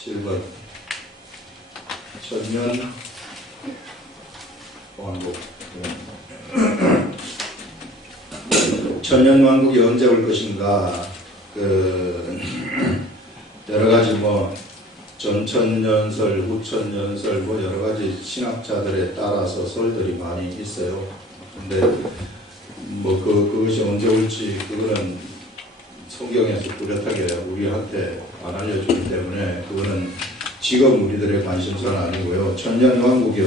7번 천년 왕국. 천년 왕국이 언제 올 것인가? 여러가지 전천년설, 후천년설 여러가지 신학자들에 따라서 설들이 많이 있어요. 근데 그것이 언제 올지 그거는 성경에서 뚜렷하게 우리한테 안 알려주기 때문에 그거는 지금 우리들의 관심사는 아니고요. 천년 왕국이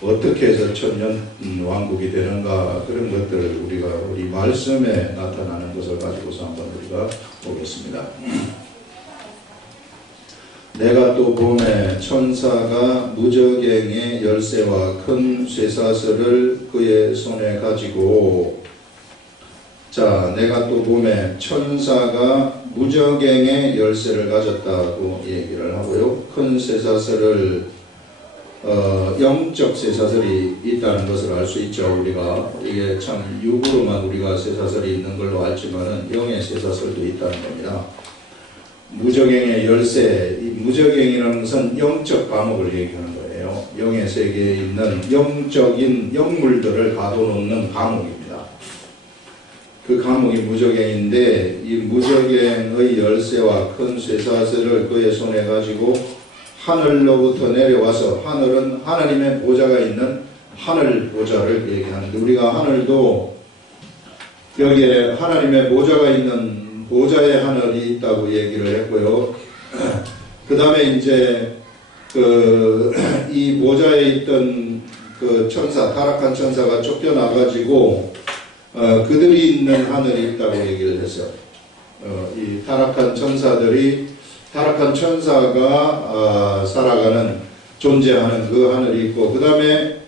어떻게 해서 천년 왕국이 되는가, 그런 것들을 우리 말씀에 나타나는 것을 가지고서 한번 우리가 보겠습니다. 내가 또 봄에 천사가 무저갱의 열쇠와 큰 쇠사슬을 그의 손에 가지고, 자, 내가 또 봄에 천사가 무저갱의 열쇠를 가졌다고 얘기를 하고요. 큰 쇠사슬을 영적 쇠사슬이 있다는 것을 알 수 있죠. 우리가 이게 참 육으로만 우리가 쇠사슬이 있는 걸로 알지만은 영의 쇠사슬도 있다는 겁니다. 무저갱의 열쇠, 이 무저갱이라는 것은 영적 감옥을 얘기하는 거예요. 영의 세계에 있는 영적인 영물들을 가둬놓는 감옥입니다. 그 감옥이 무저갱인데, 이 무저갱의 열쇠와 큰 쇠사슬을 그의 손에 가지고 하늘로부터 내려와서, 하늘은 하나님의 보좌가 있는 하늘 보좌를 얘기하는데, 우리가 하늘도 여기에 하나님의 보좌가 있는 보좌의 하늘이 있다고 얘기를 했고요. 그 다음에 이제 이 보좌에 있던 그 천사, 타락한 천사가 쫓겨나가지고 그들이 있는 하늘이 있다고 얘기를 했어요. 이 타락한 천사가 살아가는, 존재하는 그 하늘이 있고, 그 다음에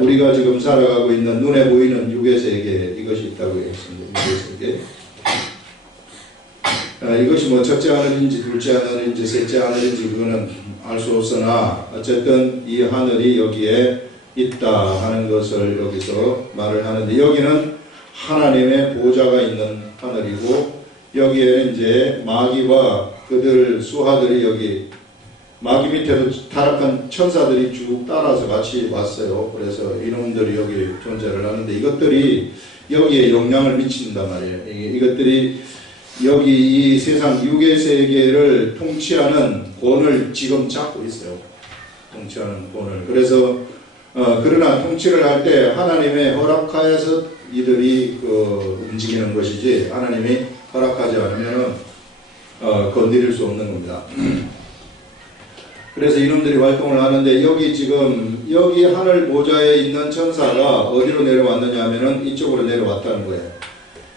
우리가 지금 살아가고 있는 눈에 보이는 육의 세계, 이것이 있다고 했습니다. 육의 세계. 이것이 첫째 하늘인지 둘째 하늘인지 셋째 하늘인지 그거는 알 수 없으나, 어쨌든 이 하늘이 여기에 있다 하는 것을 여기서 말을 하는데, 여기는 하나님의 보좌가 있는 하늘이고, 여기에 이제 마귀와 그들 수하들이, 여기 마귀 밑에도 타락한 천사들이 쭉 따라서 같이 왔어요. 그래서 이놈들이 여기 존재를 하는데, 이것들이 여기에 영향을 미친단 말이에요. 이것들이 여기 이 세상 육의 세계를 통치하는 권을 지금 잡고 있어요. 통치하는 권을. 그래서 그러나 통치를 할 때 하나님의 허락하에서 이들이 움직이는 것이지, 하나님이 허락하지 않으면 건드릴 수 없는 겁니다. 그래서 이놈들이 활동을 하는데, 여기 하늘 보좌에 있는 천사가 어디로 내려왔느냐 하면은 이쪽으로 내려왔다는 거예요.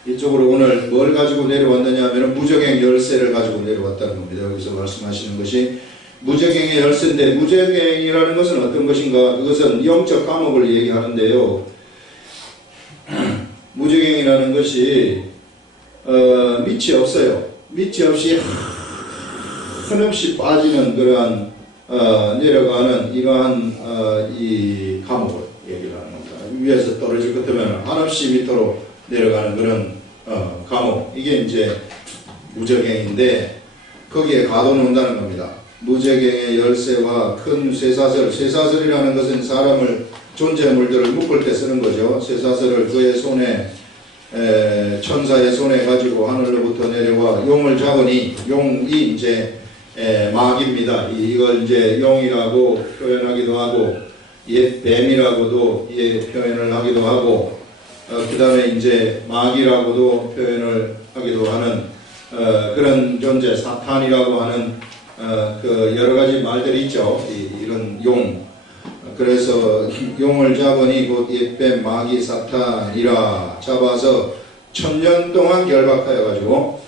이쪽으로 오늘 뭘 가지고 내려왔느냐 하면 무저갱 열쇠를 가지고 내려왔다는 겁니다. 여기서 말씀하시는 것이 무저갱의 열쇠인데, 무저갱이라는 것은 어떤 것인가? 그것은 영적 감옥을 얘기하는데요. 무저갱이라는 것이 밑이 없어요. 밑이 없이 한없이 빠지는 그러한 내려가는 이러한 이 감옥을 얘기를 하는 겁니다. 위에서 떨어질 것 때문에 한없이 밑으로 내려가는 그런 감옥, 이게 이제 무저갱인데, 거기에 가둬놓는다는 겁니다. 무저갱의 열쇠와 큰 쇠사슬, 쇠사슬이라는 것은 사람을, 존재물들을 묶을 때 쓰는 거죠. 쇠사슬을 그의 손에, 천사의 손에 가지고 하늘로부터 내려와 용을 잡으니, 용이 이제 마귀입니다. 이걸 이제 용이라고 표현하기도 하고, 옛 뱀이라고도 표현을 하기도 하고, 그 다음에 이제 마귀라고도 표현을 하기도 하는 그런 존재, 사탄이라고 하는 여러 가지 말들이 있죠. 이런 용. 그래서 용을 잡으니 곧 옛뱀, 마귀, 사탄이라 잡아서 1000년 동안 결박하여 가지고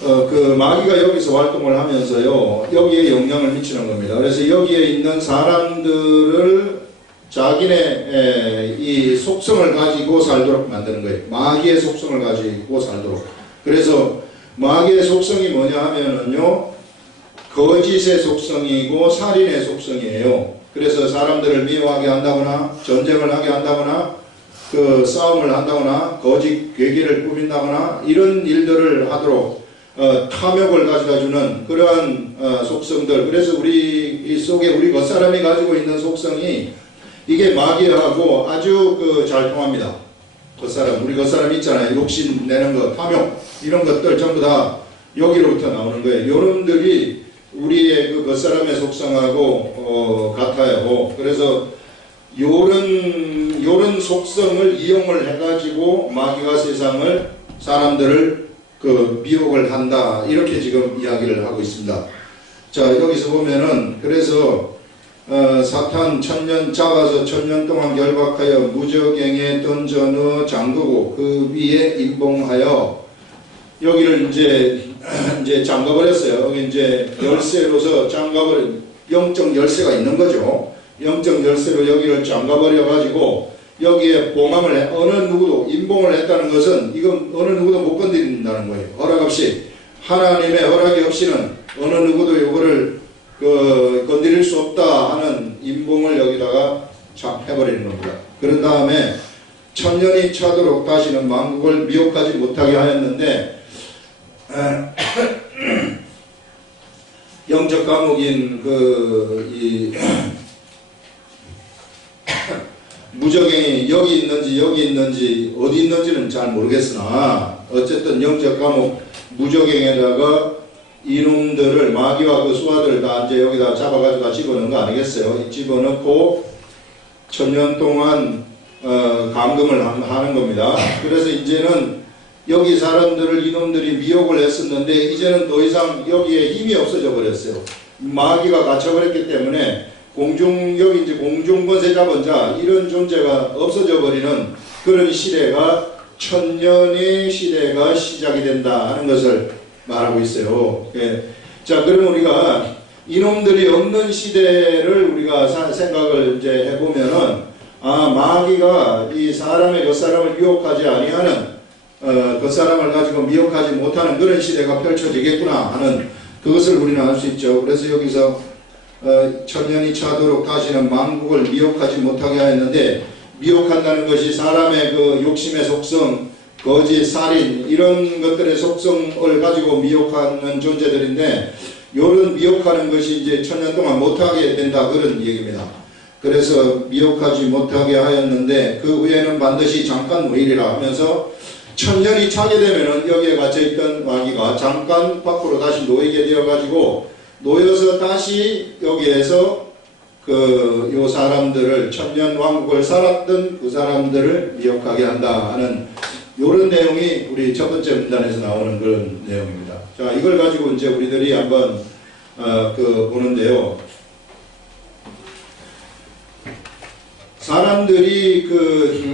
그 마귀가 여기서 활동을 하면서요, 여기에 영향을 미치는 겁니다. 그래서 여기에 있는 사람들을 자기네 이 속성을 가지고 살도록 만드는 거예요. 마귀의 속성을 가지고 살도록. 그래서 마귀의 속성이 뭐냐 하면은요, 거짓의 속성이고 살인의 속성이에요. 그래서 사람들을 미워하게 한다거나, 전쟁을 하게 한다거나, 싸움을 한다거나, 거짓 괴계를 꾸민다거나, 이런 일들을 하도록 탐욕을 가져다주는 그러한 속성들. 그래서 우리 속에 우리 겉사람이 가지고 있는 속성이 이게 마귀하고 아주 잘 통합니다. 겉사람, 우리 겉사람 있잖아요. 욕심 내는 것, 탐욕 이런 것들 전부 다 여기로부터 나오는 거예요. 여러분들이 우리의 그 겉사람의 속성하고 같아요. 그래서 요런 속성을 이용을 해가지고 마귀가 세상을 사람들을 미혹을 한다 이렇게 지금 이야기를 하고 있습니다. 자, 여기서 보면은 그래서 사탄 천년 잡아서 천년 동안 결박하여 무저갱에 던져넣어 잠그고 그 위에 임봉하여 여기를 이제 잠가버렸어요. 여기 이제 열쇠로서 잠가버린 영적 열쇠가 있는 거죠. 영적 열쇠로 여기를 잠가버려가지고 여기에 봉함을 어느 누구도 임봉을 했다는 것은 이건 어느 누구도 못 건드린다는 거예요. 허락 없이 하나님의 허락이 없이는 어느 누구도 이거를 건드릴 수 없다 하는 임봉을 여기다가 해버리는 겁니다. 그런 다음에 천년이 차도록 다시는 만국을 미혹하지 못하게 하였는데 영적 감옥인 이 무적행이 여기 있는지 어디 있는지는 잘 모르겠으나 어쨌든 영적 감옥 무적행에다가 이놈들을 마귀와 그 수하들을 다 이제 여기다 잡아가지고 다 집어넣은 거 아니겠어요? 집어넣고 천년 동안 감금을 하는 겁니다. 그래서 이제는 여기 사람들을 이놈들이 미혹을 했었는데 이제는 더 이상 여기에 힘이 없어져 버렸어요. 마귀가 갇혀버렸기 때문에 여기 이제 공중권세자본자 이런 존재가 없어져 버리는 그런 시대가 천년의 시대가 시작이 된다 하는 것을 말하고 있어요. 예. 자, 그럼 우리가 이놈들이 없는 시대를 우리가 생각을 이제 해보면은 마귀가 이 사람의 겉사람을 유혹하지 아니하는 겉사람을 가지고 미혹하지 못하는 그런 시대가 펼쳐지겠구나 하는 그것을 우리는 알 수 있죠. 그래서 여기서 천년이 차도록 다시는 만국을 미혹하지 못하게 하였는데 미혹한다는 것이 사람의 그 욕심의 속성, 거짓, 살인 이런 것들의 속성을 가지고 미혹하는 존재들인데 이런 미혹하는 것이 이제 천년 동안 못하게 된다 그런 얘기입니다. 그래서 미혹하지 못하게 하였는데 그 후에는 반드시 잠깐 무일이라 하면서 천년이 차게 되면은 여기에 갇혀있던 마귀가 잠깐 밖으로 다시 놓이게 되어가지고 놓여서 다시 여기에서 요 사람들을 천년 왕국을 살았던 그 사람들을 미혹하게 한다 하는 이런 내용이 우리 첫 번째 문단에서 나오는 그런 내용입니다. 자, 이걸 가지고 이제 우리들이 한번 보는데요. 사람들이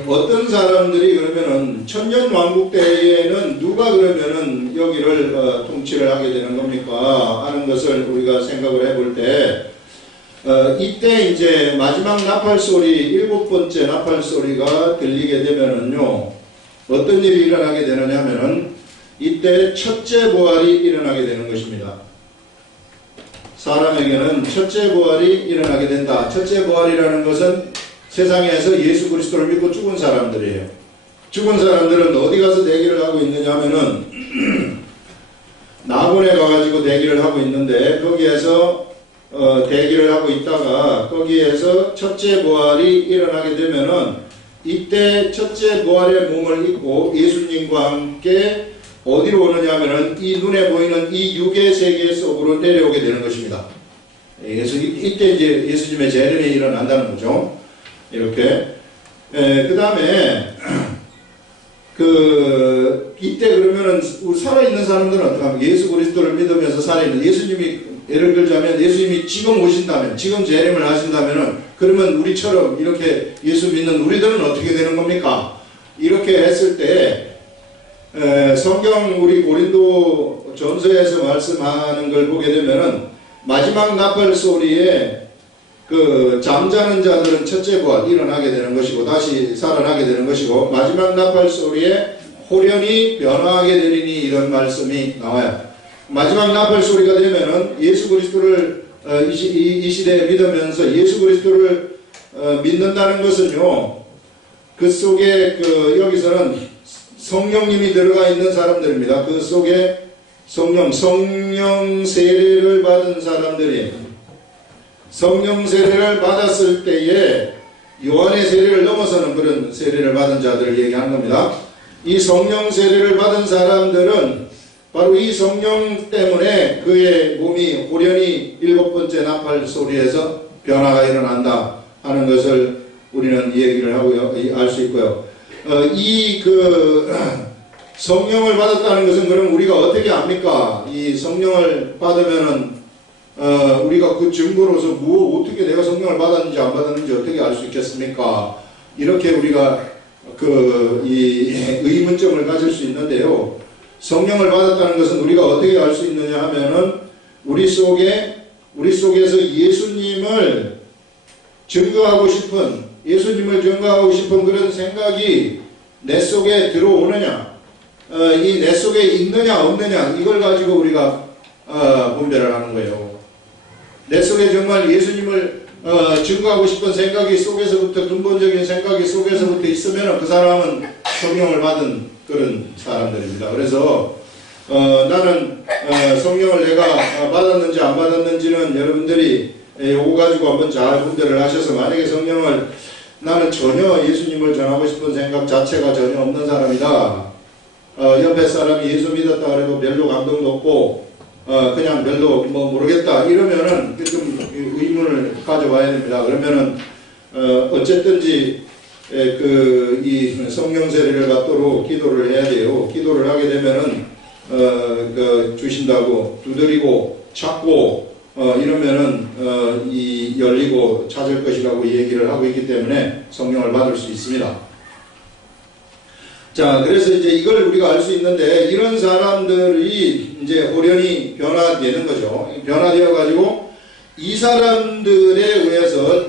어떤 사람들이 그러면은 천년 왕국 때에는 누가 그러면은 여기를 통치를 하게 되는 겁니까? 하는 것을 우리가 생각을 해볼 때 이때 이제 마지막 나팔 소리, 7번째 나팔 소리가 들리게 되면은요, 어떤 일이 일어나게 되느냐 하면은 이때 첫째 부활이 일어나게 되는 것입니다. 사람에게는 첫째 부활이 일어나게 된다. 첫째 부활이라는 것은 세상에서 예수 그리스도를 믿고 죽은 사람들이에요. 죽은 사람들은 어디 가서 대기를 하고 있느냐 하면은 낙원에 가가지고 대기를 하고 있는데 거기에서 대기를 하고 있다가 거기에서 첫째 부활이 일어나게 되면은 이때 첫째 부활의 몸을 입고 예수님과 함께 어디로 오느냐 하면은 이 눈에 보이는 이 육의 세계 속으로 내려오게 되는 것입니다. 이때 이제 예수님의 재림이 일어난다는 거죠. 이렇게. 그 다음에, 이때 그러면은, 우리 살아있는 사람들은 어떻게 하면 예수 그리스도를 믿으면서 살아있는, 예수님이, 예를 들자면, 예수님이 지금 오신다면, 지금 재림을 하신다면은, 그러면 우리처럼 이렇게 예수 믿는 우리들은 어떻게 되는 겁니까? 이렇게 했을 때, 성경 우리 고린도 전서에서 말씀하는 걸 보게 되면은, 마지막 나팔 소리에 잠자는 자들은 첫째 부활 일어나게 되는 것이고 다시 살아나게 되는 것이고 마지막 나팔 소리에 호련히 변화하게 되리니 이런 말씀이 나와요. 마지막 나팔 소리가 되면은 예수 그리스도를 이 시대에 믿으면서 예수 그리스도를 믿는다는 것은요, 그 속에 여기서는 성령님이 들어가 있는 사람들입니다. 그 속에 성령 세례를 받은 사람들이 성령 세례를 받았을 때에 요한의 세례를 넘어서는 그런 세례를 받은 자들을 얘기하는 겁니다. 이 성령 세례를 받은 사람들은 바로 이 성령 때문에 그의 몸이 호련히 7번째 나팔 소리에서 변화가 일어난다 하는 것을 우리는 얘기를 하고요, 알 수 있고요. 성령을 받았다는 것은 그럼 우리가 어떻게 압니까? 이 성령을 받으면은 우리가 그 증거로서 어떻게 내가 성령을 받았는지 안 받았는지 어떻게 알 수 있겠습니까? 이렇게 우리가 이 의문점을 가질 수 있는데요. 성령을 받았다는 것은 우리가 어떻게 알 수 있느냐 하면은 우리 속에서 예수님을 증거하고 싶은 그런 생각이 내 속에 들어오느냐, 이 내 속에 있느냐 없느냐, 이걸 가지고 우리가 분별을 하는 거예요. 내 속에 정말 예수님을 증거하고 싶은 생각이 속에서부터, 근본적인 생각이 속에서부터 있으면 그 사람은 성령을 받은 그런 사람들입니다. 그래서 나는 성령을 내가 받았는지 안 받았는지는 여러분들이 이거 가지고 한번 잘 분별을 하셔서, 만약에 성령을 나는 전혀 예수님을 전하고 싶은 생각 자체가 전혀 없는 사람이다, 옆에 사람이 예수 믿었다 그래도 별로 감동도 없고 그냥 별로 모르겠다 이러면은 좀 의문을 가져봐야 됩니다. 그러면은 어쨌든지 이 성령 세례를 받도록 기도를 해야 돼요. 기도를 하게 되면은 주신다고 두드리고 찾고 이러면은 이 열리고 찾을 것이라고 얘기를 하고 있기 때문에 성령을 받을 수 있습니다. 자, 그래서 이제 이걸 우리가 알 수 있는데, 이런 사람들이 이제 호련히 변화되는 거죠. 변화되어 가지고 이 사람들에 의해서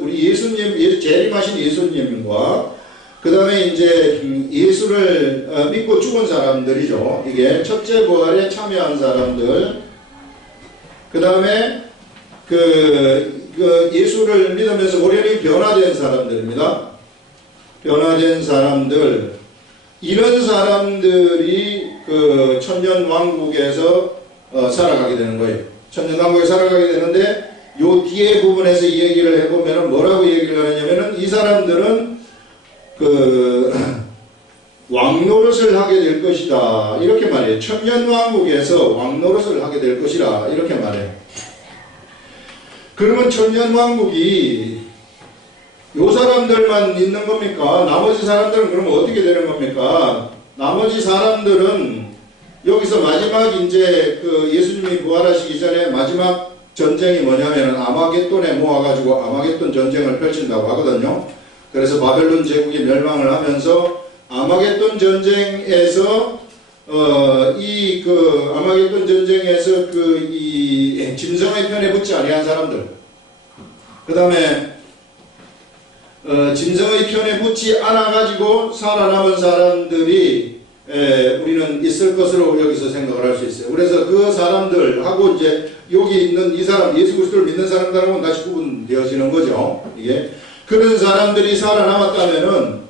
우리 예수님, 재림하신 예수님과 그 다음에 이제 예수를 믿고 죽은 사람들이죠. 이게 첫째 부활에 참여한 사람들, 그 다음에 예수를 믿으면서 호련히 변화된 사람들입니다. 변화된 사람들, 이런 사람들이 천년왕국에서 살아가게 되는 거예요. 천년왕국에 살아가게 되는데, 요 뒤에 부분에서 이 얘기를 해보면 뭐라고 얘기를 하냐면은, 이 사람들은 왕노릇을 하게 될 것이다, 이렇게 말해요. 천년왕국에서 왕노릇을 하게 될 것이다, 이렇게 말해요. 그러면 천년왕국이 요 사람들만 있는 겁니까? 나머지 사람들은 그러면 어떻게 되는 겁니까? 나머지 사람들은 여기서 마지막 이제 예수님이 부활하시기 전에 마지막 전쟁이 뭐냐면 아마겟돈에 모아가지고 아마겟돈 전쟁을 펼친다고 하거든요. 그래서 바벨론 제국이 멸망을 하면서 아마겟돈 전쟁에서 아마겟돈 전쟁에서 이 짐승의 편에 붙지 아니한 사람들, 그 다음에 짐승의 편에 붙지 않아가지고 살아남은 사람들이 우리는 있을 것으로 여기서 생각을 할 수 있어요. 그래서 그 사람들하고 이제 여기 있는 이 사람, 예수 그리스도를 믿는 사람들하고는 다시 구분되어지는 거죠. 이게 그런 사람들이 살아남았다면은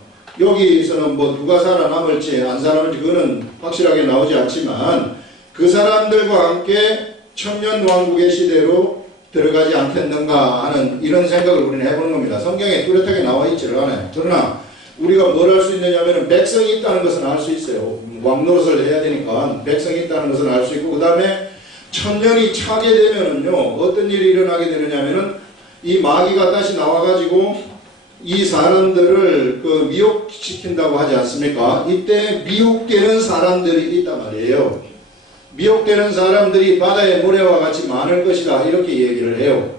여기서는 누가 살아남을지 안 살아남을지 그거는 확실하게 나오지 않지만, 그 사람들과 함께 천년왕국의 시대로 들어가지 않겠는가 하는 이런 생각을 우리는 해보는 겁니다. 성경에 뚜렷하게 나와 있지를 않아요. 그러나 우리가 뭘 할 수 있느냐면 백성이 있다는 것은 알 수 있어요. 왕노릇을 해야 되니까 백성이 있다는 것은 알 수 있고, 그 다음에 천년이 차게 되면은요, 어떤 일이 일어나게 되느냐면은 이 마귀가 다시 나와가지고 이 사람들을 미혹시킨다고 하지 않습니까? 이때 미혹되는 사람들이 있단 말이에요. 미혹되는 사람들이 바다의 모래와 같이 많을 것이다, 이렇게 얘기를 해요.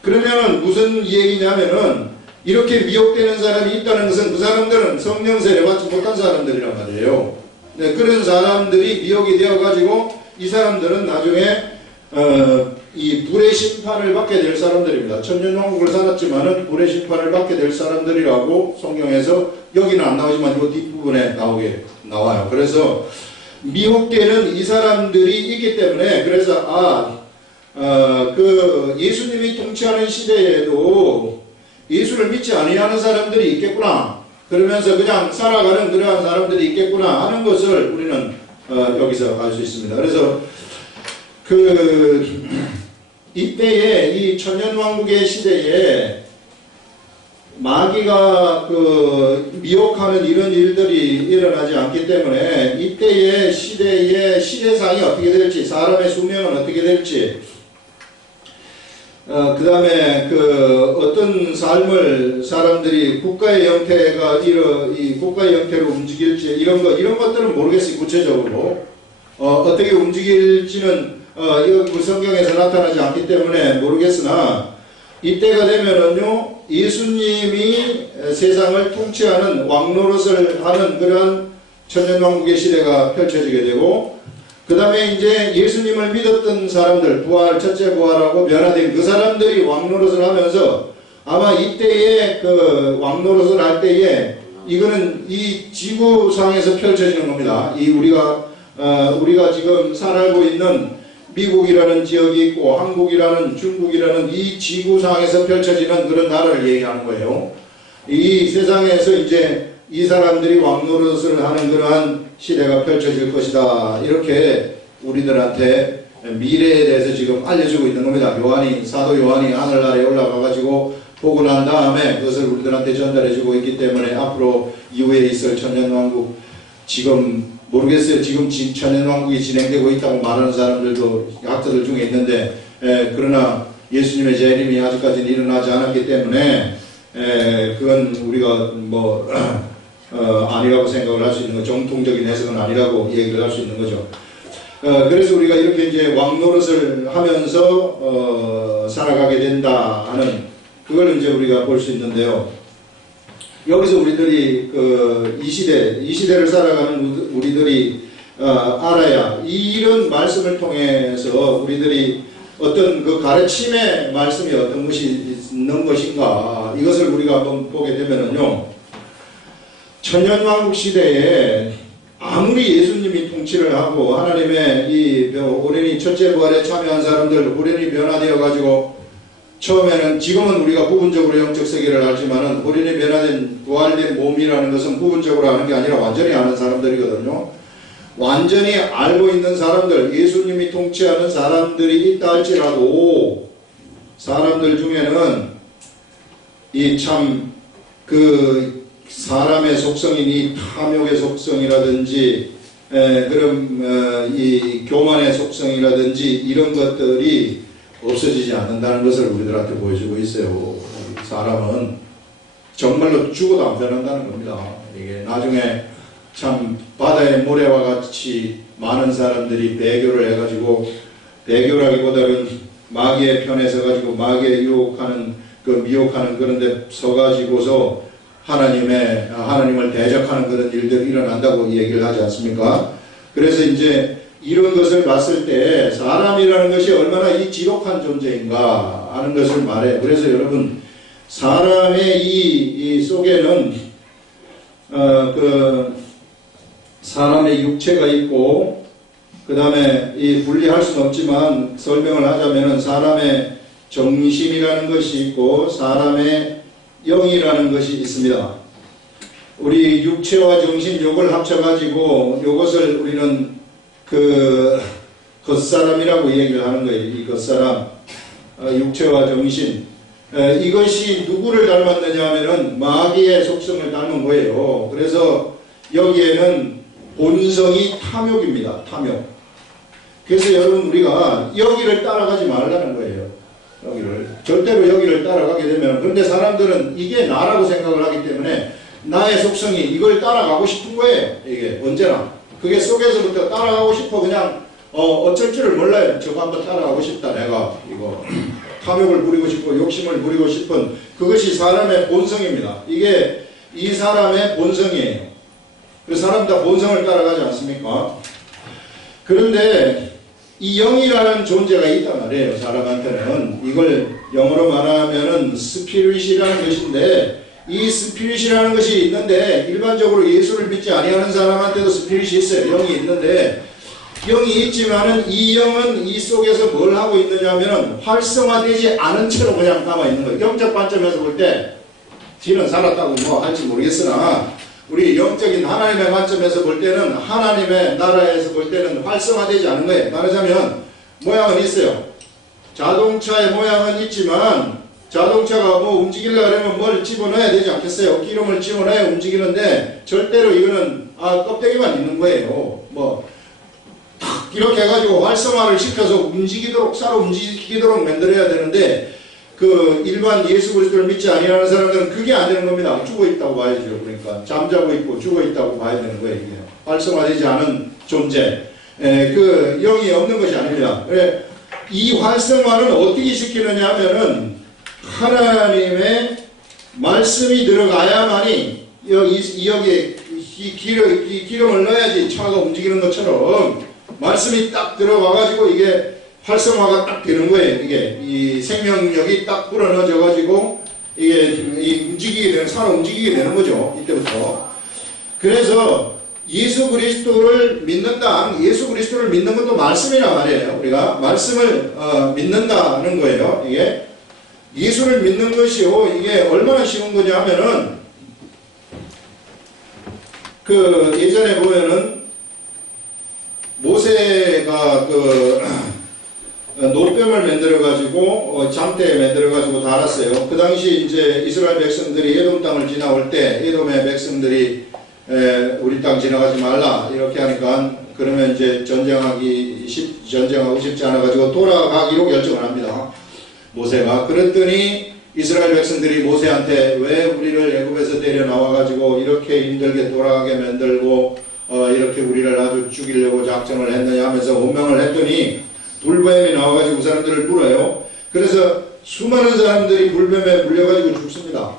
그러면은 무슨 얘기냐면은, 이렇게 미혹되는 사람이 있다는 것은 그 사람들은 성령 세례 받지 못한 사람들이란 말이에요. 네, 그런 사람들이 미혹이 되어가지고 이 사람들은 나중에 이 불의 심판을 받게 될 사람들입니다. 천년왕국을 살았지만은 불의 심판을 받게 될 사람들이라고 성경에서, 여기는 안 나오지만 이 뒷부분에 나와요. 그래서 미혹되는 이 사람들이 있기 때문에, 그래서 예수님이 통치하는 시대에도 예수를 믿지 아니하는 사람들이 있겠구나, 그러면서 그냥 살아가는 그러한 사람들이 있겠구나 하는 것을 우리는 여기서 알 수 있습니다. 그래서 이때에 이 천년왕국의 시대에 마귀가 미혹하는 이런 일들이 일어나지 않기 때문에 이때의 시대의 시대상이 어떻게 될지, 사람의 수명은 어떻게 될지, 그 다음에 어떤 삶을 사람들이 국가의 형태가 이 국가의 형태로 움직일지 이런 것들은 모르겠어요. 구체적으로 어떻게 움직일지는 이 성경에서 나타나지 않기 때문에 모르겠으나, 이때가 되면은요 예수님이 세상을 통치하는 왕 노릇을 하는 그러한 천년왕국의 시대가 펼쳐지게 되고, 그 다음에 이제 예수님을 믿었던 사람들, 첫째 부활하고 변화된 그 사람들이 왕 노릇을 하면서 아마 이때에 왕 노릇을 할 때에 이거는 이 지구상에서 펼쳐지는 겁니다. 우리가 지금 살고 있는 미국이라는 지역이 있고 한국이라는, 중국이라는 이 지구상에서 펼쳐지는 그런 나라를 얘기하는 거예요. 이 세상에서 이제 이 사람들이 왕노릇을 하는 그러한 시대가 펼쳐질 것이다. 이렇게 우리들한테 미래에 대해서 지금 알려주고 있는 겁니다. 사도 요한이 하늘나라에 올라가가지고 보고 난 다음에 그것을 우리들한테 전달해주고 있기 때문에 앞으로 이후에 있을 천년왕국, 지금 모르겠어요. 지금 천년왕국이 진행되고 있다고 말하는 사람들도 학자들 중에 있는데, 그러나 예수님의 재림이 아직까지는 일어나지 않았기 때문에 그건 우리가 아니라고 생각을 할 수 있는 거, 정통적인 해석은 아니라고 얘기를 할 수 있는 거죠. 그래서 우리가 이렇게 이제 왕노릇을 하면서 살아가게 된다 하는 그걸 이제 우리가 볼 수 있는데요. 여기서 우리들이 이 시대를 살아가는 우리들이 알아야, 이런 말씀을 통해서 우리들이 어떤 가르침의 말씀이 어떤 것이 있는 것인가, 이것을 우리가 한번 보게 되면은요, 천년왕국 시대에 아무리 예수님이 통치를 하고 하나님의 이 호련히 첫째 부활에 참여한 사람들 호련히 변화되어 가지고, 처음에는, 지금은 우리가 부분적으로 영적 세계를 알지만은 호련히 변화된 부활된 몸이라는 것은 부분적으로 아는 게 아니라 완전히 아는 사람들이거든요. 완전히 알고 있는 사람들, 예수님이 통치하는 사람들이 있다 할지라도 사람들 중에는 이 사람의 속성인 이 탐욕의 속성이라든지 이 교만의 속성이라든지 이런 것들이 없어지지 않는다는 것을 우리들한테 보여주고 있어요. 사람은 정말로 죽어도 안 변한다는 겁니다. 이게 나중에 참 바다의 모래와 같이 많은 사람들이 배교를 해가지고, 배교라기보다는 마귀의 편에 서가지고 마귀의 유혹하는 미혹하는 그런 데 서가지고서 하나님을 대적하는 그런 일들이 일어난다고 얘기를 하지 않습니까? 그래서 이제 이런 것을 봤을 때 사람이라는 것이 얼마나 이 지독한 존재인가 하는 것을 말해요. 그래서 여러분, 사람의 이 속에는 사람의 육체가 있고, 그 다음에 분리할 수는 없지만 설명을 하자면은 사람의 정신이라는 것이 있고 사람의 영이라는 것이 있습니다. 우리 육체와 정신 요걸 합쳐가지고 요것을 우리는 겉사람이라고 얘기를 하는 거예요. 이 겉사람, 육체와 정신. 이것이 누구를 닮았느냐 하면은 마귀의 속성을 닮은 거예요. 그래서 여기에는 본성이 탐욕입니다. 탐욕. 그래서 여러분, 우리가 여기를 따라가지 말라는 거예요. 절대로 여기를 따라가게 되면, 그런데 사람들은 이게 나라고 생각을 하기 때문에 나의 속성이 이걸 따라가고 싶은 거예요. 이게 언제나. 그게 속에서부터 따라가고 싶어. 그냥 어쩔 줄을 몰라요. 저거 한번 따라가고 싶다. 내가 이거 탐욕을 부리고 싶고 욕심을 부리고 싶은 그것이 사람의 본성입니다. 이게 이 사람의 본성이에요. 그 사람 다 본성을 따라가지 않습니까? 그런데 이 영이라는 존재가 있단 말이에요. 사람한테는. 이걸 영어로 말하면은 스피릿이라는 것인데, 이 스피릿이라는 것이 있는데, 일반적으로 예수를 믿지 아니하는 사람한테도 스피릿이 있어요. 영이 있는데, 영이 있지만은 이 영은 이 속에서 뭘 하고 있느냐 하면은 활성화되지 않은 채로 그냥 남아있는 거예요. 영적 관점에서 볼 때 지는 살았다고 뭐 할지 모르겠으나 우리 영적인 하나님의 관점에서 볼 때는, 하나님의 나라에서 볼 때는 활성화되지 않은 거예요. 말하자면 모양은 있어요. 자동차의 모양은 있지만 자동차가 뭐 움직이려고 하면 뭘 집어넣어야 되지 않겠어요? 기름을 집어넣어야 움직이는데 절대로 이거는 껍데기만 있는 거예요. 뭐 탁 이렇게 해가지고 활성화를 시켜서 움직이도록, 살아 움직이도록 만들어야 되는데, 그 일반 예수 그리스도를 믿지 아니하는 사람들은 그게 안 되는 겁니다. 죽어 있다고 봐야죠. 그러니까 잠자고 있고 죽어 있다고 봐야 되는 거예요. 이게 활성화되지 않은 존재, 그 영이 없는 것이 아닙니다. 그래, 이 활성화는 어떻게 시키느냐 하면은 하나님의 말씀이 들어가야만이 여기에 이 기름을 넣어야지 차가 움직이는 것처럼 말씀이 딱 들어와가지고 이게 활성화가 딱 되는 거예요. 이게 이 생명력이 딱 불어넣어져 가지고 이게 움직이게 되는, 살아 움직이게 되는 거죠. 이때부터. 그래서 예수 그리스도를 믿는다. 예수 그리스도를 믿는 것도 말씀이란 말이에요. 우리가 말씀을 믿는다는 거예요. 이게 예수를 믿는 것이요, 이게 얼마나 쉬운 거냐 하면은, 그 예전에 보면은 모세가 그 노뱀을 만들어가지고 장대에 만들어가지고 달았어요. 그 당시 이제 이스라엘 백성들이 에돔 땅을 지나올 때 에돔의 백성들이 우리 땅 지나가지 말라 이렇게 하니까, 그러면 이제 전쟁하고 싶지 않아가지고 돌아가기로 결정을 합니다. 모세가. 그랬더니 이스라엘 백성들이 모세한테 왜 우리를 애굽에서 데려 나와가지고 이렇게 힘들게 돌아가게 만들고 이렇게 우리를 아주 죽이려고 작정을 했느냐 하면서 원망을 했더니 불뱀이 나와가지고 그 사람들을 물어요. 그래서 수많은 사람들이 불뱀에 물려가지고 죽습니다.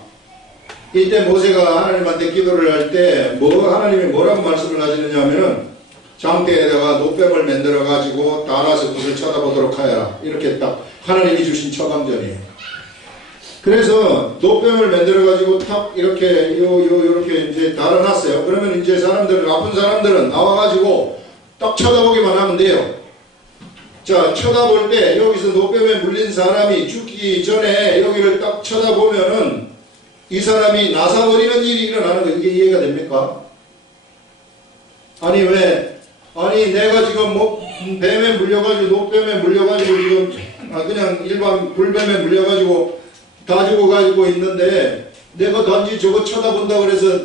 이때 모세가 하나님한테 기도를 할 때 하나님이 뭐라고 말씀을 하시느냐 하면은, 장대에다가 노뱀을 만들어가지고 달아서 그것을 쳐다보도록 하여라. 이렇게 딱 하나님이 주신 처방전이에요. 그래서 노뱀을 만들어가지고 탁 이렇게 요렇게 이제 달아놨어요. 그러면 이제 사람들은, 아픈 사람들은 나와가지고 딱 쳐다보기만 하면 돼요. 자, 쳐다볼 때 여기서 노뱀에 물린 사람이 죽기 전에 여기를 딱 쳐다보면은 이 사람이 나사버리는 일이 일어나는 거, 이게 이해가 됩니까? 아니 내가 지금 뭐 뱀에 물려가지고, 노뱀에 물려가지고 지금 그냥 일반 불뱀에 물려가지고 다 죽어가지고 있는데 내가 단지 저거 쳐다본다 그래서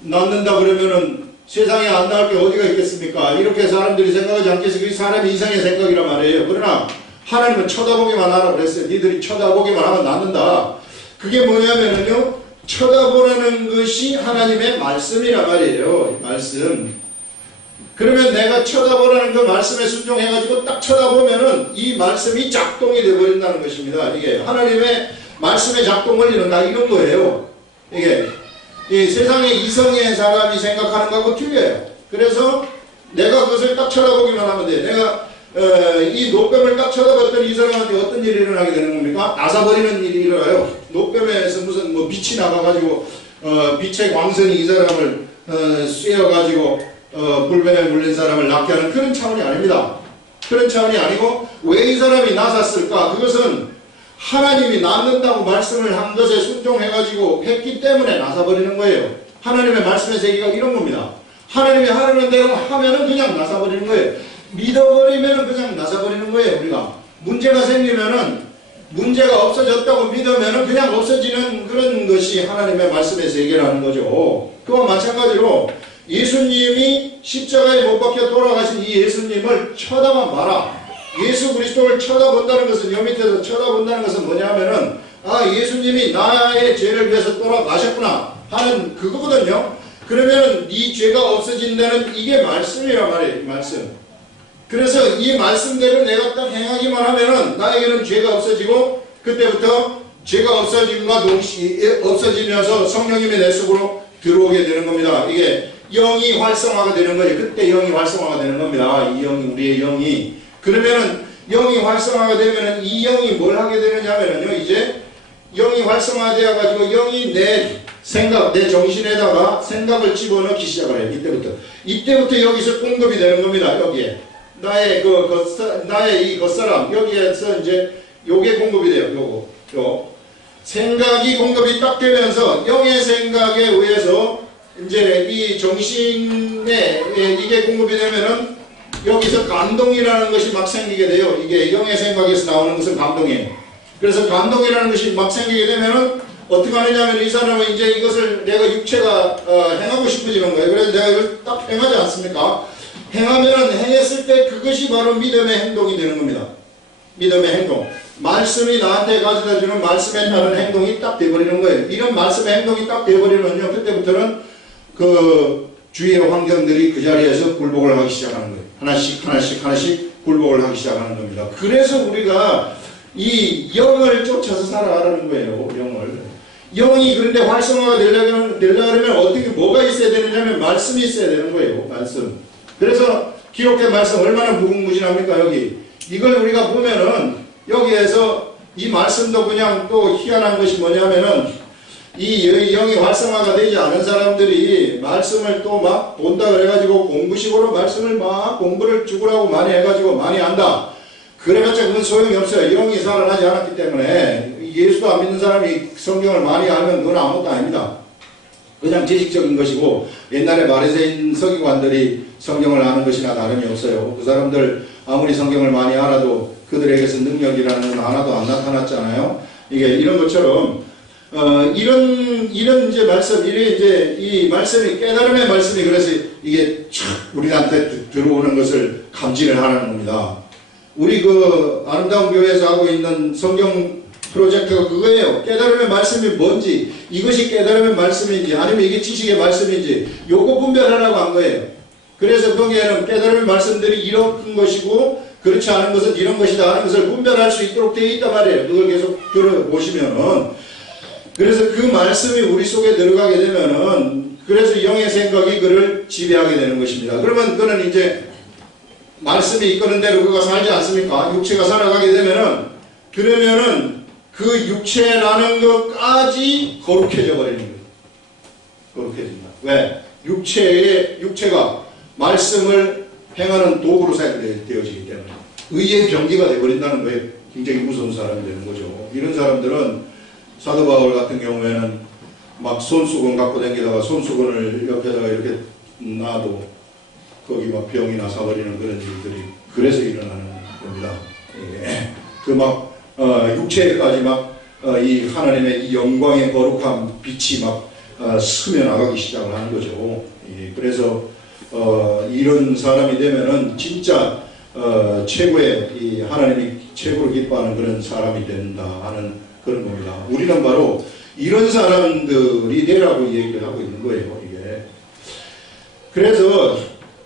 낫는다 그러면은 세상에 안 나올 게 어디가 있겠습니까? 이렇게 사람들이 생각하지 않겠어요? 그게 사람이 이상의 생각이란 말이에요. 그러나 하나님은 쳐다보기만 하라고 그랬어요. 니들이 쳐다보기만 하면 낫는다. 그게 뭐냐면은요, 쳐다보라는 것이 하나님의 말씀이란 말이에요. 말씀. 그러면 내가 쳐다보라는 그 말씀에 순종해가지고 딱 쳐다보면은 이 말씀이 작동이 되어버린다는 것입니다. 이게 하나님의 말씀의 작동 원리는 다 이런 거예요. 이게 이 세상의 이성의 사람이 생각하는 거하고 틀려요. 그래서 내가 그것을 딱 쳐다보기만 하면 돼. 내가 이 노뱀을 딱 쳐다봤더니 이 사람한테 어떤 일이 일어나게 되는 겁니까? 나사버리는 일이 일어나요. 노뱀에서 무슨 뭐 빛이 나가가지고 빛의 광선이 이 사람을 쐬어가지고 불뱀에 물린 사람을 낫게 하는 그런 차원이 아닙니다. 그런 차원이 아니고, 왜 이 사람이 나섰을까? 그것은 하나님이 낫는다고 말씀을 한 것에 순종해가지고 했기 때문에 나서버리는 거예요. 하나님의 말씀의 세계가 이런 겁니다. 하나님이 하라는 대로 하면은 그냥 나서버리는 거예요. 믿어버리면은 그냥 나서버리는 거예요. 우리가 문제가 생기면은, 문제가 없어졌다고 믿으면은 그냥 없어지는 그런 것이 하나님의 말씀의 세계라는 거죠. 그와 마찬가지로 예수님이 십자가에 못 박혀 돌아가신 이 예수님을 쳐다만 봐라. 예수 그리스도를 쳐다본다는 것은, 요 밑에서 쳐다본다는 것은 뭐냐면은, 예수님이 나의 죄를 위해서 돌아가셨구나 하는 그거거든요. 그러면은 네 죄가 없어진다는 이게 말씀이란 말이에요. 말씀. 그래서 이 말씀대로 내가 딱 행하기만 하면은 나에게는 죄가 없어지고, 그때부터 죄가 없어짐과 동시에 없어지면서 성령님이 내 속으로 들어오게 되는 겁니다. 이게 영이 활성화가 되는 거예요. 그때 영이 활성화가 되는 겁니다. 이 영이, 우리의 영이. 그러면은 영이 활성화가 되면은 이 영이 뭘 하게 되느냐면은요, 이제 영이 활성화되어 가지고 영이 내 생각, 내 정신에다가 생각을 집어넣기 시작을 해요. 이때부터 여기서 공급이 되는 겁니다. 여기에 나의 이 겉사람, 여기에서 이제 요게 공급이 돼요. 요 생각이 공급이 딱 되면서 영의 생각에 의해서 이제 이 정신에 이게 공급이 되면은 여기서 감동이라는 것이 막 생기게 돼요. 이게 영의 생각에서 나오는 것은 감동이에요. 그래서 감동이라는 것이 막 생기게 되면은 어떻게 하느냐면 이 사람은 이제 이것을 내가 육체가 행하고 싶어지는 거예요. 그래서 내가 이걸 딱 행하지 않습니까? 행하면은 행했을 때 그것이 바로 믿음의 행동이 되는 겁니다. 믿음의 행동. 말씀이 나한테 가져다 주는 말씀에 따른 행동이 딱 돼버리는 거예요. 이런 말씀의 행동이 딱 돼버리면요, 그때부터는 그 주위의 환경들이 그 자리에서 굴복을 하기 시작하는 거예요. 하나씩 굴복을 하기 시작하는 겁니다. 그래서 우리가 이 영을 쫓아서 살아가라는 거예요. 영이 그런데 활성화가 되려면 어떻게 뭐가 있어야 되느냐면 말씀이 있어야 되는 거예요. 말씀. 그래서 기록된 말씀 얼마나 무궁무진합니까? 여기 이걸 우리가 보면은 여기에서 이 말씀도 그냥 또 희한한 것이 뭐냐면은 이 영이 활성화가 되지 않은 사람들이 말씀을 또 막 본다 그래가지고 공부식으로 말씀을 막 공부를 죽으라고 많이 해가지고 많이 안다. 그래봤자 그건 소용이 없어요. 영이 살아나지 않았기 때문에 예수도 안 믿는 사람이 성경을 많이 알면 그건 아무것도 아닙니다. 그냥 지식적인 것이고 옛날에 바리새인 서기관들이 성경을 아는 것이나 다름이 없어요. 그 사람들 아무리 성경을 많이 알아도 그들에게서 능력이라는 건 하나도 안 나타났잖아요. 이게 이런 것처럼 이런 이제 말씀, 이제 이 말씀이 깨달음의 말씀이 그래서 이게 촥 우리한테 들어오는 것을 감지를 하는 겁니다. 우리 그 아름다운 교회에서 하고 있는 성경 프로젝트가 그거예요. 깨달음의 말씀이 뭔지, 이것이 깨달음의 말씀인지 아니면 이게 지식의 말씀인지 요거 분별하라고 한 거예요. 그래서 거기에는 깨달음의 말씀들이 이런 것이고 그렇지 않은 것은 이런 것이다 하는 것을 분별할 수 있도록 되어 있단 말이에요. 그걸 계속 들어보시면은. 그래서 그 말씀이 우리 속에 들어가게 되면은 그래서 영의 생각이 그를 지배하게 되는 것입니다. 그러면 그는 이제 말씀이 이끄는 대로 그가 살지 않습니까? 육체가 살아가게 되면은 그러면은 그 육체라는 것까지 거룩해져 버리는 거예요. 거룩해진다. 왜? 육체가 말씀을 행하는 도구로 사용되어지기 때문에 의의 병기가 되어버린다는 거예요. 굉장히 무서운 사람이 되는 거죠. 이런 사람들은 사도 바울 같은 경우에는 막 손수건 갖고 다니다가 손수건을 옆에다가 이렇게 놔도 거기 막 병이 나서버리는 그런 일들이 그래서 일어나는 겁니다. 그 막 육체까지 막 이 하나님의 이 영광의 거룩한 빛이 막 스며나가기 시작을 하는 거죠. 그래서 이런 사람이 되면은 진짜 최고의 이 하나님이 최고로 기뻐하는 그런 사람이 된다 하는 그런 겁니다. 우리는 바로 이런 사람들이 되라고 얘기를 하고 있는 거예요. 이게. 그래서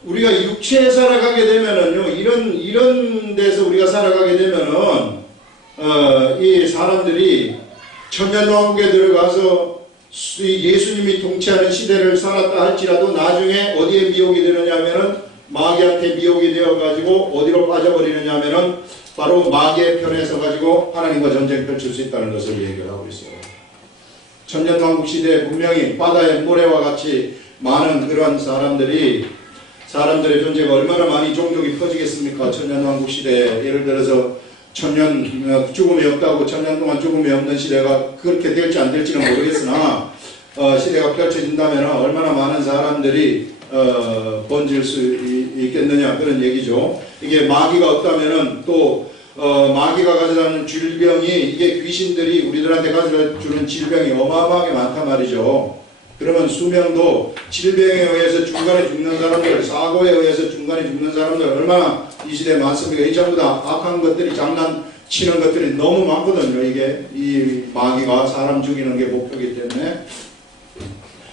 우리가 육체에 살아가게 되면은요, 이런 데서 우리가 살아가게 되면은 이 사람들이 천년왕국에 들어가서 예수님이 통치하는 시대를 살았다 할지라도 나중에 어디에 미혹이 되느냐면은 마귀한테 미혹이 되어가지고 어디로 빠져버리느냐면은 바로 마귀의 편에 서가지고 하나님과 전쟁 펼칠 수 있다는 것을 얘기를 하고 있어요. 천년왕국 시대에 분명히 바다의 모래와 같이 많은 그러한 사람들의 존재가 얼마나 많이 종족이 퍼지겠습니까? 천년왕국 시대에 예를 들어서 천년 죽음이 없다고 천년 동안 죽음이 없는 시대가 그렇게 될지 안 될지는 모르겠으나 시대가 펼쳐진다면 얼마나 많은 사람들이 번질 수 있겠느냐 그런 얘기죠. 이게 마귀가 없다면은 또 마귀가 가져다는 질병이 이게 귀신들이 우리들한테 가져다 주는 질병이 어마어마하게 많단 말이죠. 그러면 수명도 질병에 의해서 중간에 죽는 사람들, 사고에 의해서 중간에 죽는 사람들 얼마나 이 시대에 많습니까? 이 전부 다 악한 것들이 장난치는 것들이 너무 많거든요. 이게 이 마귀가 사람 죽이는 게 목표이기 때문에